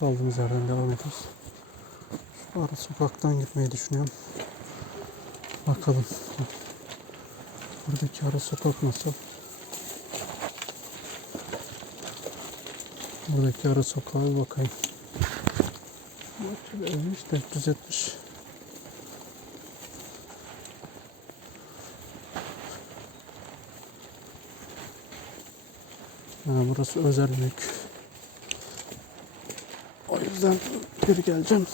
Kaldığımız yerden devam ediyoruz. Şu ara sokaktan gitmeyi düşünüyorum. Bakalım. Buradaki ara sokak nasıl? Buradaki ara sokağa bir bakayım. Bak, Evmiş de düzeltmiş. Burası özel mülk. O yüzden geri geleceğim.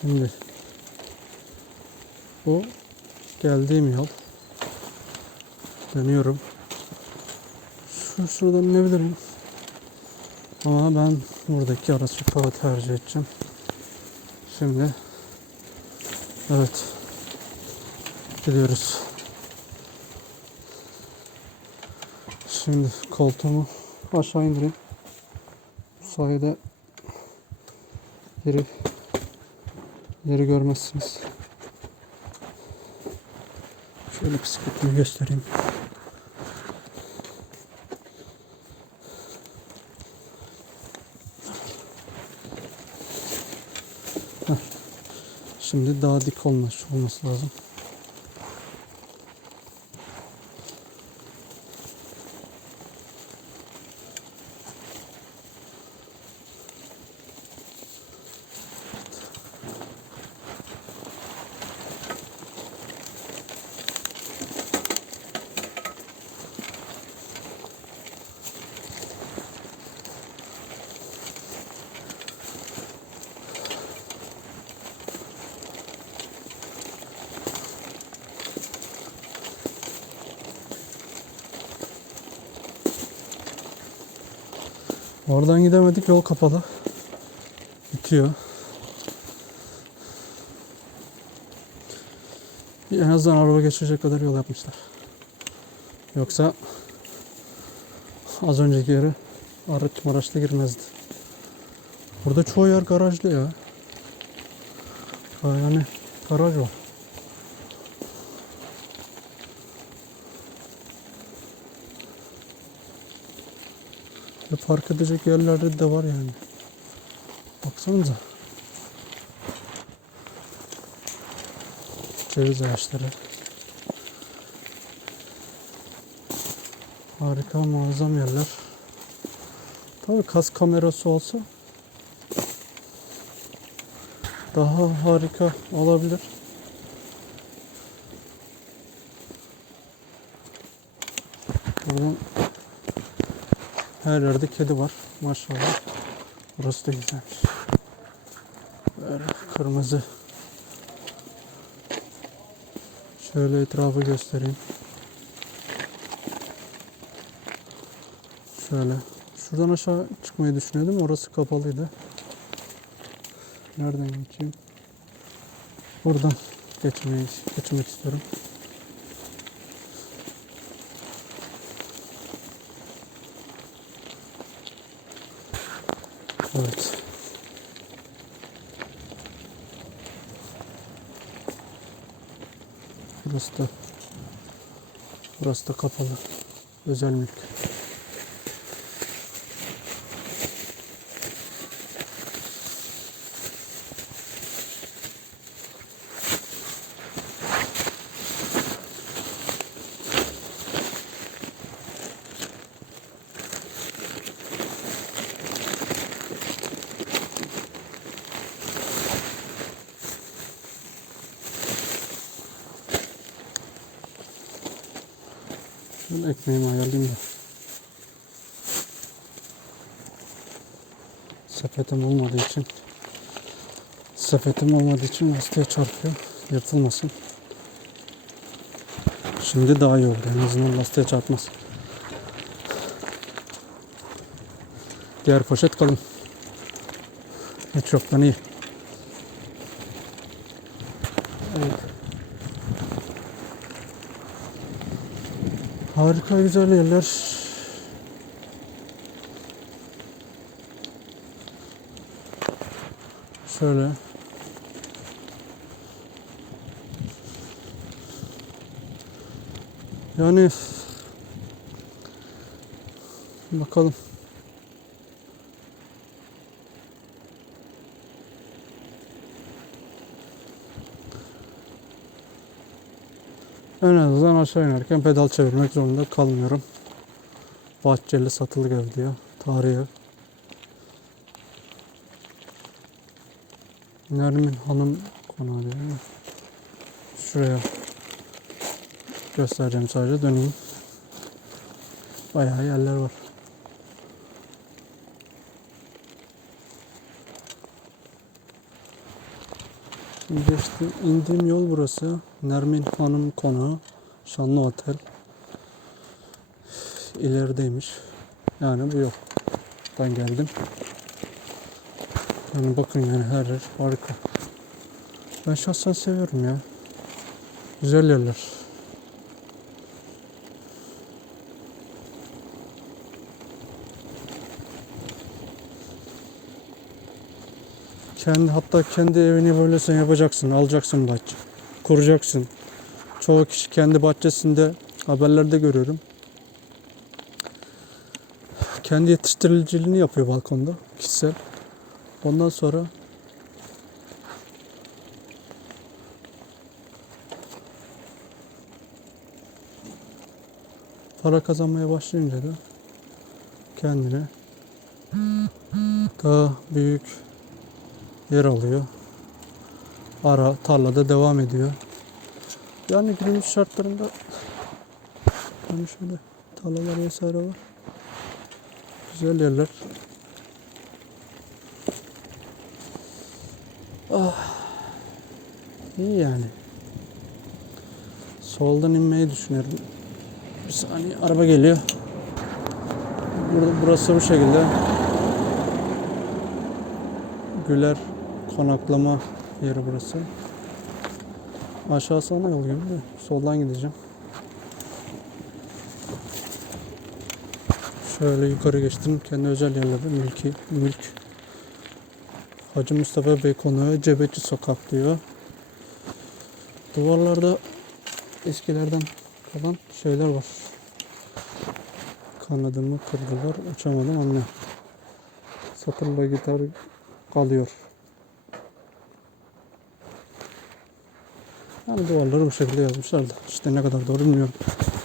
Şimdi bu geldiğim yol. Dönüyorum. Şu şuradan inebilirim. Ama ben buradaki ara sokağı tercih edeceğim. Şimdi evet gidiyoruz. Şimdi koltuğumu aşağı indireyim. Bu sayede yeri yeri görmezsiniz. Şöyle bisikletimi göstereyim. Şimdi daha dik olmuş olması lazım. Oradan gidemedik yol kapalı. Bitiyor. En azından araba geçecek kadar yol yapmışlar. Yoksa az önceki yere araç araçla girmezdi. Burada çoğu yer garajlı ya. Yani garaj var. Ve park edecek yerlerde de var yani. Baksanıza. Ceviz ağaçları. Harika muazzam yerler. Tabii kas kamerası olsa daha harika olabilir. Buradan her yerde kedi var. Maşallah. Burası da güzelmiş. Böyle kırmızı. Şöyle etrafı göstereyim. Şöyle. Şuradan aşağı çıkmayı düşünüyordum. Orası kapalıydı. Nereden geçeyim? Buradan geçmeyi geçmek istiyorum. Evet. Burası da burası da kapalı. Özel mülk. Ekmeğimi ayarlayayım da. Sepetim olmadığı için sepetim olmadığı için lastiğe çarpıyor. Yırtılmasın. Şimdi daha iyi oldu. En azından lastiğe çarpmaz. Diğer poşet kalın. Hiç yoktan iyi. Evet. Harika güzel yerler. Şöyle. Yani bakalım. En azından aşağı inerken pedal çevirmek zorunda kalmıyorum. Bahçeli satılık ev diyor. Tarihi. Nermin Hanım konağı diyor. Şuraya göstereceğim sadece döneyim. Bayağı yerler var. Geçtim, indiğim yol burası. Nermin Hanım konağı. Şanlı Otel. İlerideymiş. Yani bu yok. Ben geldim. Yani bakın yani her yer harika. Ben şahsen seviyorum ya. Güzel yerler. Kendi hatta kendi evini böyle sen yapacaksın, alacaksın bahçe. Kuracaksın. Çoğu kişi kendi bahçesinde haberlerde görüyorum. Kendi yetiştiriciliğini yapıyor balkonda kişisel. Ondan sonra para kazanmaya başlayınca da kendine daha büyük yer alıyor. Ara tarlada devam ediyor. Yani günümüz şartlarında yani şöyle tarlalar vesaire var. Güzel yerler. Ah. İyi yani. Soldan inmeyi düşünüyorum. Bir saniye araba geliyor. Burada, burası bu şekilde. Güler konaklama yeri burası. Aşağısı ana yol gibi de soldan gideceğim. Şöyle yukarı geçtim. Kendi özel yerleri mülki, mülk. Hacı Mustafa Bey konağı Cebeci Sokak diyor. Duvarlarda eskilerden kalan şeyler var. Kanadımı kırdılar. Uçamadım anne. Satırla gitar kalıyor. Yani duvarları bu şekilde yazmışlar da. İşte ne kadar doğru bilmiyorum.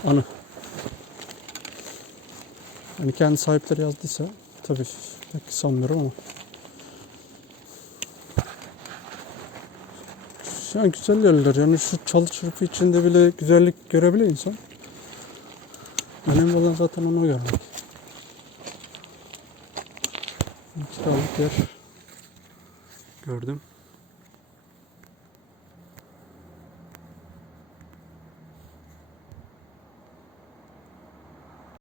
Anı. Hani kendi sahipleri yazdıysa tabii pek sanmıyorum ama. Yani güzel yerler yani şu çalı çırpı içinde bile güzellik görebiliyor insan. Önemli olan zaten onu görmek. Kiralık yer gördüm.